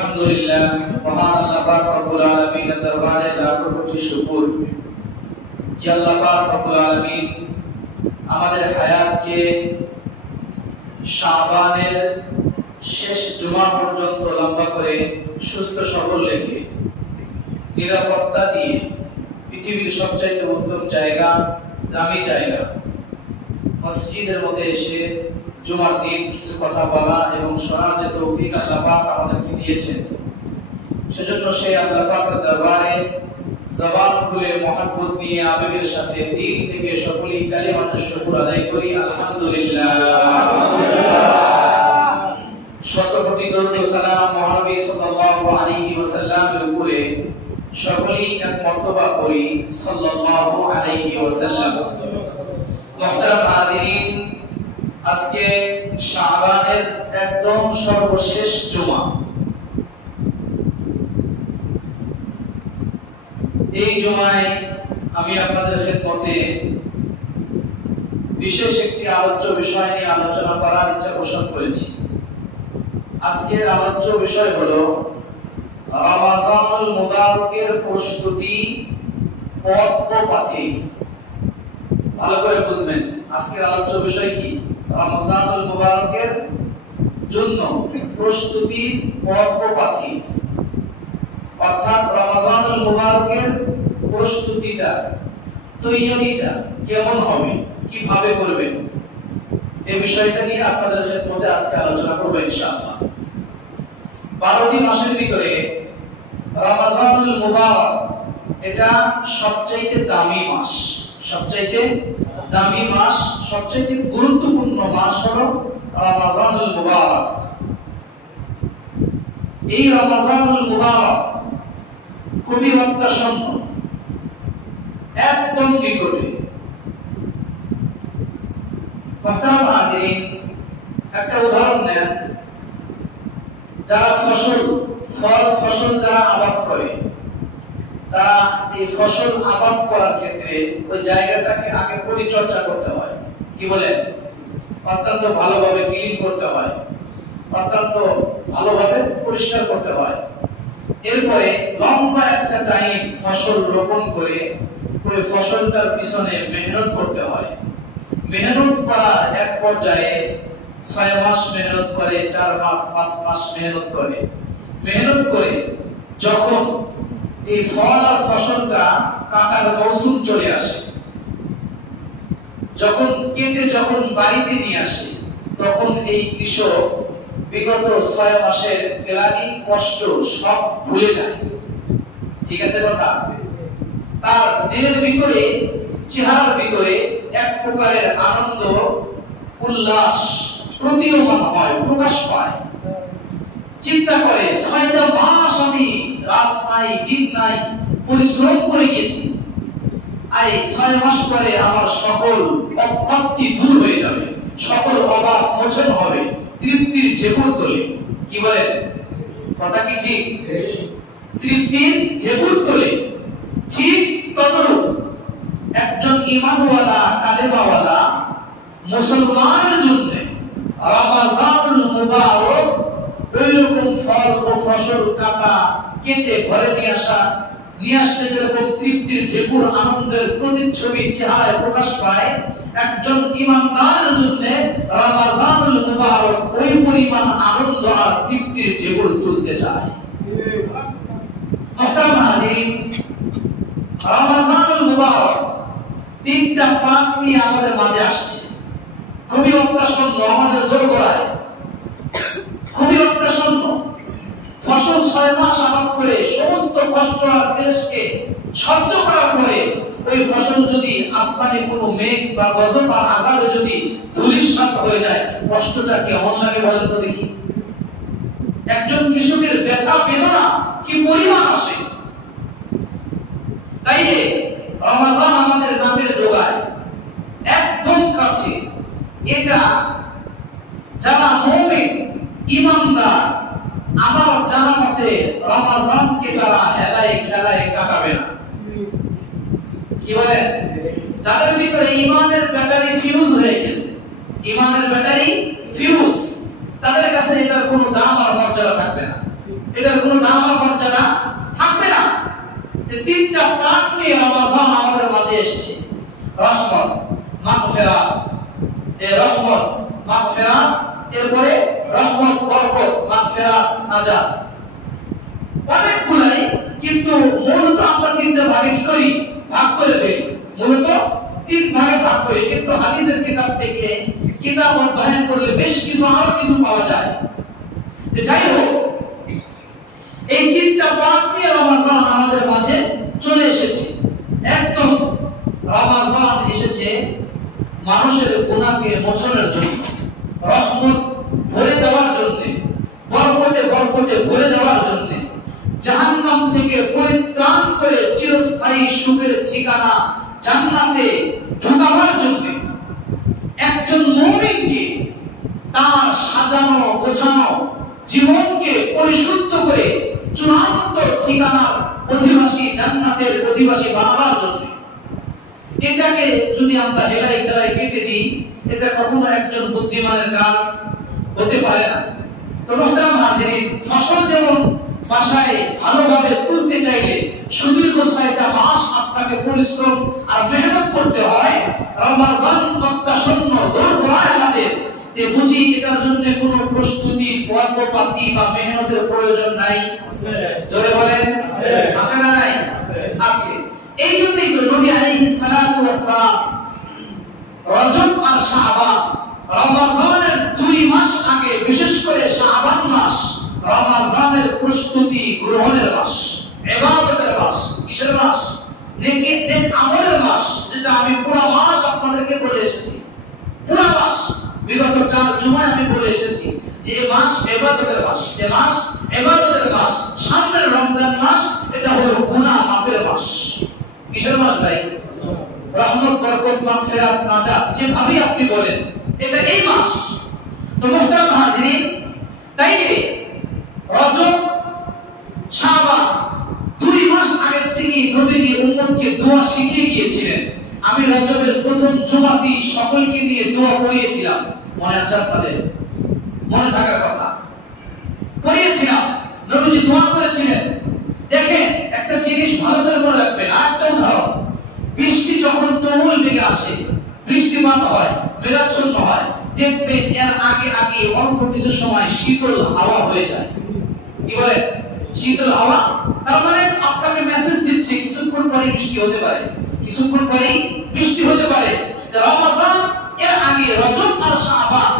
আলহামদুলিল্লাহ, মহান আল্লাহ পাক রব্বুল আলামিনের দরবারে লাখো কোটি শুকর যে আল্লাহ পাক রব্বুল আলামিন আমাদের হায়াতকে শাবানের শেষ জুমা পর্যন্ত লম্বা করে সুস্থ সবল রেখে নিরাপত্তা দিয়ে পৃথিবীর সবচেয়ে উত্তম জায়গা, দামি জায়গা মসজিদের মধ্যে এসে জুমার দিন কিছু কথা বলা এবং শোনার যে তৌফিক আল্লাহ পাক আমাদেরকে দিয়েছেন, সেজন্য সেই আল্লাহ পাকের দরবারে জবান খুলে মহব্বত নিয়ে আবেগের সাথে দিল থেকে সকলেই কালিমাতুশ শুকর আদায় করি আলহামদুলিল্লাহ। শত কোটি দরুদ ও সালাম মহানবী সাল্লাল্লাহু আলাইহি ওয়াসাল্লামের উপরে সকলেই এক মর্তবা করি সাল্লাল্লাহু আলাইহি ওয়াসাল্লাম। মুহতারাম হাজিরিন, আজকে শাবানের একদম সর্বশেষ জুমা। এই জুমায় আমি আপনাদের খেদমতে বিশেষ একটি আলোচ্য বিষয় নিয়ে আলোচনা করার ইচ্ছা পোষণ করেছি। আজকের আলোচ্য বিষয় হলো রমজানুল মুবারকের প্রস্তুতি পথে। ভালো করে বুঝবেন, আজকের আলোচ্য বিষয় কি? রমজানুল মুবারকের জন্য প্রস্তুতি পথে, অর্থাৎ রমজানুল মুবারকের প্রস্তুতিটা, তৈয়ারিটা কেমন হবে, কিভাবে করবেন, এই বিষয়টা নিয়ে আপনাদের সাথে আজকে আলোচনা করব ইনশাআল্লাহ। 12টি মাসের ভিতরে রমজানুল মুবারক এটা সবচেয়ে দামি মাস, সবচেয়ে দামি মাস, সবচেয়ে গুরুত্বপূর্ণ মাস হলো রমজানুল মুবারক। এই রমজানুল মুবারক খুবই অত্যাসন্ন, একদম নিকটে। মুহতারাম হাজিরিন, একটা উদাহরণ নেন, যারা ফসল যারা আবাদ করে, তারা এই ফসল আবাদ করার ক্ষেত্রে ওই জায়গাটাকে আগে পরিচর্যা করতে হয়। কি বলেন? অত্যন্ত ভালোভাবে ক্লিন করতে হয়, অত্যন্ত ভালোভাবে পরিষ্কার করতে হয়। এরপরে লম্বা একটা টাইম ফসল রোপণ করে ওই ফসলটার পিছনে মেহনত করতে হয়। মেহনত করার এক পর্যায়ে 6 মাস মেহনত করে, 4 মাস, 5 মাস মেহনত করে। মেহনত করে যখন এই ফল আর ফসলটা কাটার মৌসুম চলে আসে, যখন কেটে যখন বাড়িতে নিয়ে আসে, তখন এই কৃষক বিগত 6 মাসের ক্লান্তি, কষ্ট সব ভুলে যায়। ঠিক আছে কথা? তার দিলের ভিতরে, চেহারার ভিতরে এক প্রকারের আনন্দ, উল্লাস প্রতীয়মান হয়, প্রকাশ পায়। চিন্তা করে 6টা মাস আমি রাত নাই দিন নাই পরিশ্রম করে গেছি, এই 6 মাস পরে আমার সকল অপ্রাপ্তি দূর হয়ে যাবে, সকল অভাব মোচন হবে, তৃপ্তির ঢেকুর তোলে। কি বলেন? কথা কি ঠিক? তৃপ্তির ঢেকুর তোলে। ঠিক তদরূপ একজন ঈমানওয়ালা, কালেমাওয়ালা মুসলমানের জন্য রমজানুল মুবারক এরকম ফল ও ফসল কাটা, কেটে ঘরে নিয়ে আসলে যেরকম তৃপ্তির ঢেকুর, আনন্দের প্রতিচ্ছবি চেহারায় প্রকাশ পায়, একজন ঈমানদারের জন্য রমজানুল মুবারক ওই পরিমাণ আনন্দ আর তৃপ্তির ঢেকুর তুলতে চায়। মুহতারাম হাজিরিন, রমজানুল মুবারক 3টা পাক নিয়ে আমাদের মাঝে আসছে, খুবই অত্যাসন্ন, আমাদের দোরগোড়ায়, খুবই অত্যাসন্ন। ফসল 6 মাস আবাদ করে সমস্ত কষ্ট আর ক্লেশকে সহ্য করার পরে ওই ফসল যদি আসমানে কোনো মেঘ বা গজব আর আযাবে যদি ধূলিসাৎ হয়ে যায়, কষ্টটা কেমন লাগে বলেন তো দেখি? একজন কৃষকের ব্যথা বেদনা কি পরিমাণ আসে! তাই রমজান আমাদের নামের জোগায় একদম কাছে। এটা যারা মুমিন, ঈমানদার, আমার জানা মতে রমজানকে যারা হেলায় খেলায় কাটাবে না। কি বলেন? যাদের ভিতরে ঈমানের ব্যাটারি ফিউজ হয়ে গেছে, ঈমানের ব্যাটারি ফিউজ, তাদের কাছে এটার কোনো দাম আর মর্যাদা থাকবে না। এটার কোনো দাম আর মর্যাদা থাকবে না। তিনটা পাঠ নিয়ে রমজান আমাদের মাঝে এসেছে, রহমত, মাগফিরাত, রহমত, মাগফিরাত, এরপরে রহমত, বরকত, মাগফিরাত, নাজাত, অনেকগুলাই, কিন্তু মূলত আমরা তিনটা ভাগে কি করি, ভাগ করে ফেলি, মূলত তিন ভাগে ভাগ করি। কিন্তু হাদিসের কিতাব দেখলে, কিতাব অধ্যয়ন করলে বেশ কিছু আরো কিছু পাওয়া যায়। যাই হোক, এই তিনটা পাঠ নিয়ে রমজান আমাদের মাঝে চলে এসেছে। একদম রমজান এসেছে মানুষের গুনাহকে মোচনের জন্য, রহমত ভরে দেওয়ার জন্য, বরকতে বরকতে ভরে দেওয়ার জন্য, জাহান্নাম থেকে পরিত্রাণ করে চিরস্থায়ী সুখের ঠিকানা জান্নাতে ঢোকাবার জন্য একজন মুমিনকে তার সাজানো গোছানো জীবনকে পরিশুদ্ধ করে চূড়ান্ত ঠিকানার অধিবাসী, জান্নাতের অধিবাসী বানাবার জন্য। এটাকে যদি আমরা হেলাই খেলাই কেটে দিই, এটা কখনো একজন বুদ্ধিমানের কাজ হতে পারে না। তো মুহতারাম হাজিরিন, ফসল যেমন বাসায় ভালোভাবে তুলতে চাইলে সুদীর্ঘ 6টা মাস আপনাকে পরিশ্রম আর মেহনত করতে হয়। রমজান প্রত্যাশন্ন দূর করায় আমাদের যে বুঝি এটার জন্য কোনো প্রস্তুতি, পদ্ধতি বা মেহনতের প্রয়োজন নাই। জোরে বলেন আছে না নাই? আছে। এই জন্যই তো নবী আলাইহিস সালাতু ওয়াস সালাম রজব আর শাবান, রমজানের 2 মাস আগে, বিশেষ করে শাবান মাস রমজানের প্রস্তুতি গ্রহণের মাস, ইবাদতের মাস। কিসের মাস? নেকি, নেক আমলের মাস, যেটা আমি পুরো মাস আপনাদেরকে বলে এসেছি। পুরো মাস বিগত 4 জুমায় আমি বলে এসেছি যে এই মাস ইবাদতের মাস, এই মাস ইবাদতের মাস। সামনের রমজান মাস এটা হলো গুনাহ মাফের মাস। কিসের মাস ভাই? রহমত, বরকত, মাগফিরাত, নাজাত, যেভাবে আপনি বলেন, এটা এই মাস। তো মুহতারাম হাজিরিন, তাইলে রজব, শাবান 2 মাস আগে থেকে নবীজি উম্মতকে দোয়া শিখিয়ে গিয়েছিলেন। আমি রজবের প্রথম জুমাতেই সকলকে নিয়ে দোয়া পড়িয়েছিলাম, মনে আছে আপনাদের? মনে থাকার কথা, পড়িয়েছিলাম। নবীজি দোয়া করেছিলেন। দেখেন, একটা জিনিস ভালো করে মনে রাখবেন। আরেকটা উদাহরণ, বৃষ্টি যখন তুমুল বেগে আসে, বৃষ্টিপাত হয়, মেঘাচ্ছন্ন হয়, দেখবেন এর আগে আগে অল্প কিছু সময় শীতল হাওয়া হয়ে যায়। কি বলে? শীতল হাওয়া। তার মানে আপনাকে মেসেজ দিচ্ছে কিছুক্ষণ পরে বৃষ্টি হতে পারে, কিছুক্ষণ পরেই বৃষ্টি হতে পারে। রমজান এর আগে রজব আর শাবান,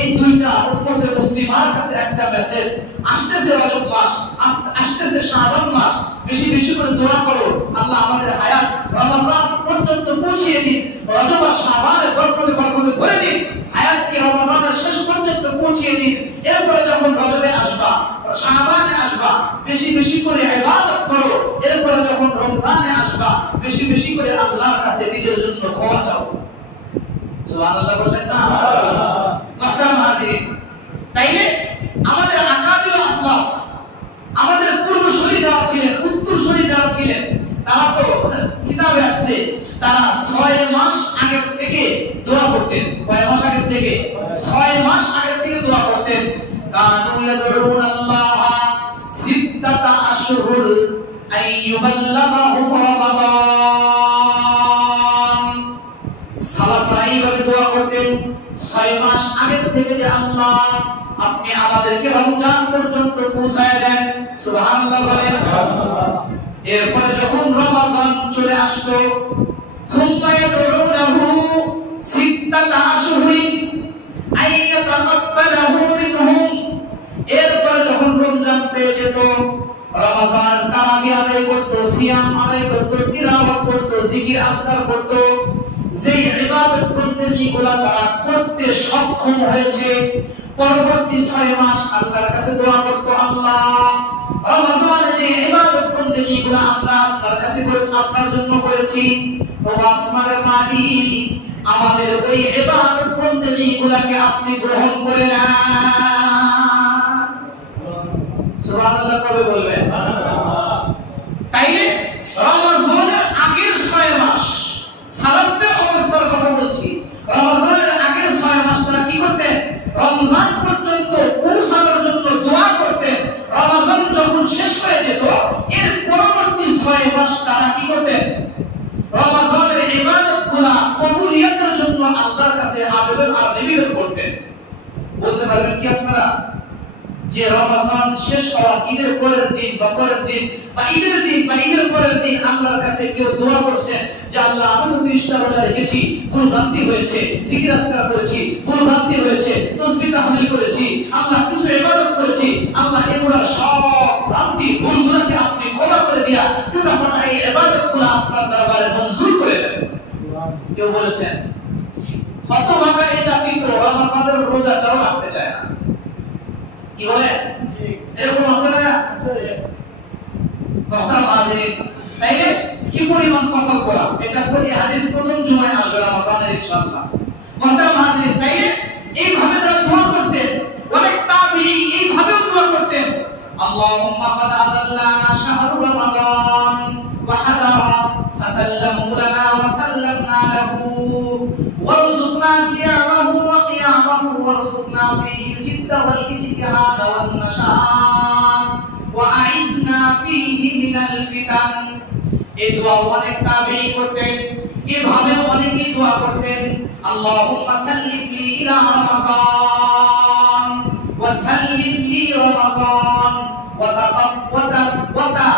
এই দুইটা উম্মতের মুসলিমার কাছে একটা মেসেজ আসতেছে। রজব মাস আসতেছে, শাবান মাস, বেশি বেশি করে দোয়া করো, আল্লাহ আমাদের হায়াত রমজান পর্যন্ত পৌঁছিয়ে দিন, রজব আর শাবানে বরকতে বরকতে ভরে দিন, হায়াতকে রমজানের শেষ পর্যন্ত পৌঁছিয়ে দিন। এরপরে যখন রজবে আসবা, শাবানে আসবা, বেশি বেশি করে ইবাদত করো। এরপরে যখন রমজানে আসবা, বেশি বেশি করে আল্লাহর কাছে নিজের জন্য ক্ষমা চাও। সুবহানাল্লাহ বলেন না? মুহতারাম হাজিরিন, তাইলে আমাদের আকাবির আসলাফ, আমাদের পূর্বসূরি যারা ছিলেন, উত্তরসূরি যারা ছিলেন, তারা তো কিতাবে আসছে তারা 6 মাস আগে থেকে দোয়া করতেন। কয় মাস আগে থেকে? 6 মাস আগে থেকে দোয়া করতেন। কানু ইয়াদউনাল্লাহ সিত্তাতা আশহুর আইয়ুবাল্লাগাহুম রমাদান। সালাফরা এইভাবে দোয়া করতেন 6 মাস আগে থেকে, যে আল্লাহ আপনি আমাদেরকে রমজান পর্যন্ত পৌঁছায় দেন। সুবহানাল্লাহ বলেন। এরপরে যখন রমজান চলে আসতো, থুম্মা ইয়াদউনাহু সিত্তাতা আশহুরিন আইয়াতাকাব্বালাহু মিনহুম। এরপরে যখন রমজান পেয়ে যেত, রমজান তারাবি আদায় করত, সিয়াম আদায় করত, তিলাওয়াত করত, জিকির আজকার করত। যে ইবাদত বন্দেগীগুলো তারা করতে সক্ষম হয়েছে, পরবর্তী 6 মাস আল্লাহর কাছে দোয়া করত, আল্লাহ রমজানে যে ইবাদত বন্দেগীগুলো আমরা আপনার কাছে করেছি, আপনার জন্য করেছি, ও আসমানের মালিক, আমাদের ওই ইবাদত বন্দেগীগুলোকে আপনি গ্রহণ করে নেন। সুবহানাল্লাহ কবে বলবেন? তাইলে রমজানের আগের 6 মাস, সালাফের অবস্থার কথা বলছি, রমজানের আগের 6 মাস তারা কি করতেন? রমজান পর্যন্ত পৌঁছানোর জন্য দোয়া করতেন। রমজান যখন কি আপনারা যে রমজান শেষ হওয়ার ঈদের পরের দিন বা পরের দিন বা ঈদের দিন বা ঈদের পরের দিন আল্লাহর কাছে কেউ দোয়া করছেন যে আল্লাহ আমি তো 30টা রোজা রেখেছি, ভুল ভ্রান্তি হয়েছে, জিকির আজকার করেছি, ভুল ভ্রান্তি হয়েছে, তাসবিহ তাহলিল করেছি, আল্লাহ কিছু ইবাদত করেছি, আল্লাহ এগুলোর সব ভ্রান্তি ভুলগুলোকে আপনি ক্ষমা করে দিয়া টুটাফাটা এই ইবাদতগুলো আপনার দরবারে মঞ্জুর করে দেন। কেউ বলেছেন হতভাগা এই জাতি তো রমজানের রোজাটাও রাখতে চায় না। কি বলে এরকম আছে না? মহতারাম হাজিরিন, তাইলে কি পরিমাণ কপাল করা, এটা পড়ে হাদিস প্রথম জুমায় আসবে রমজানের ইনশাআল্লাহ। মহতারাম হাজিরিন, তাইলে এইভাবে তারা দোয়া করতেন, অনেক তাবিঈ এইভাবেও দোয়া করতেন। আল্লাহুম্মা ক্বাদ আদাল্লানা শাহরু রমাদান ওয়া হাদারা ফাসাল্লামু লানা ওয়া সাল্লামনা লাহু ওয়ারযুকনা সিয়ামাহু ওয়া কিয়ামাহু ওয়ারযুকনা ফীহি الجد والاجتهاد والنشاط وأعذنا فيه من الفتن। এই দোয়া অনেক তাবিঈ করতেন, এভাবেও অনেকেই দোয়া করতেন। আল্লাহুম্মা সাল্লিমনি ইলা রমাযান ওয়া সাল্লিমনি রমাযান ওয়া তাকাব্বালা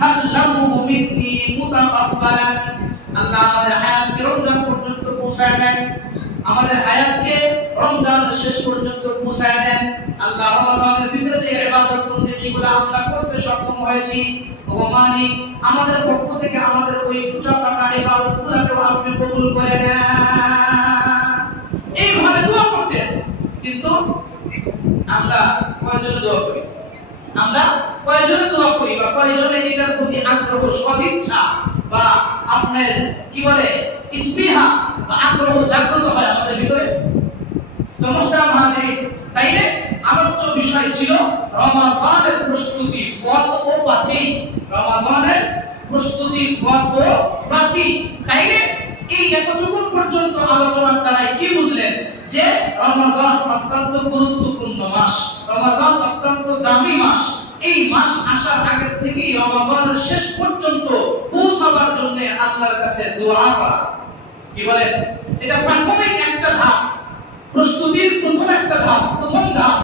সাল্লামহু মিন্নি মুতাকাব্বালান। আল্লাহ আমাদের হায়াতকে রমজান পর্যন্ত পৌঁছায় দেন, আমাদের হায়াতকে রমজানের শেষ পর্যন্ত পৌঁছায় দেন। আল্লাহ রমজানের ভিতরে যে ইবাদত বন্দেগীগুলো আমরা করতে সক্ষম হয়েছি, ও মালিক আমাদের পক্ষ থেকে আমাদের ওই টুটাফাটা ইবাদতগুলোকে আপনি কবুল করে নেন। এইভাবে দোয়া করতেন। কিন্তু আমরা কয়জনে দোয়া করি? আমরা কয়জনে দোয়া করি বা কয়জনে এটার প্রতি আগ্রহ, সদিচ্ছা বা আপনার কি বলে ইসবিহা বা আগ্রহ জাগ্রত হয় আমাদের ভিতরে? তো মুহতারাম হাজিরিন, তাইলে আলোচ্য বিষয় ছিল রমজানের প্রস্তুতি, পথ ও পথে। রমজানের প্রস্তুতি, পথ ও পথে। তাইলে এই এতটুকু পর্যন্ত আলোচনার দ্বারা কি বুঝলেন? যে রমজান অত্যন্ত গুরুত্বপূর্ণ মাস, রমজান অত্যন্ত দামি মাস। এই মাস আসার আগে থেকেই রমজানের শেষ পর্যন্ত পৌঁছাবার জন্য আল্লাহর কাছে দোয়া করা। কি বলেন? এটা প্রাথমিক একটা ধাপ, প্রস্তুতির প্রথম একটা ধাপ, প্রথম ধাপ।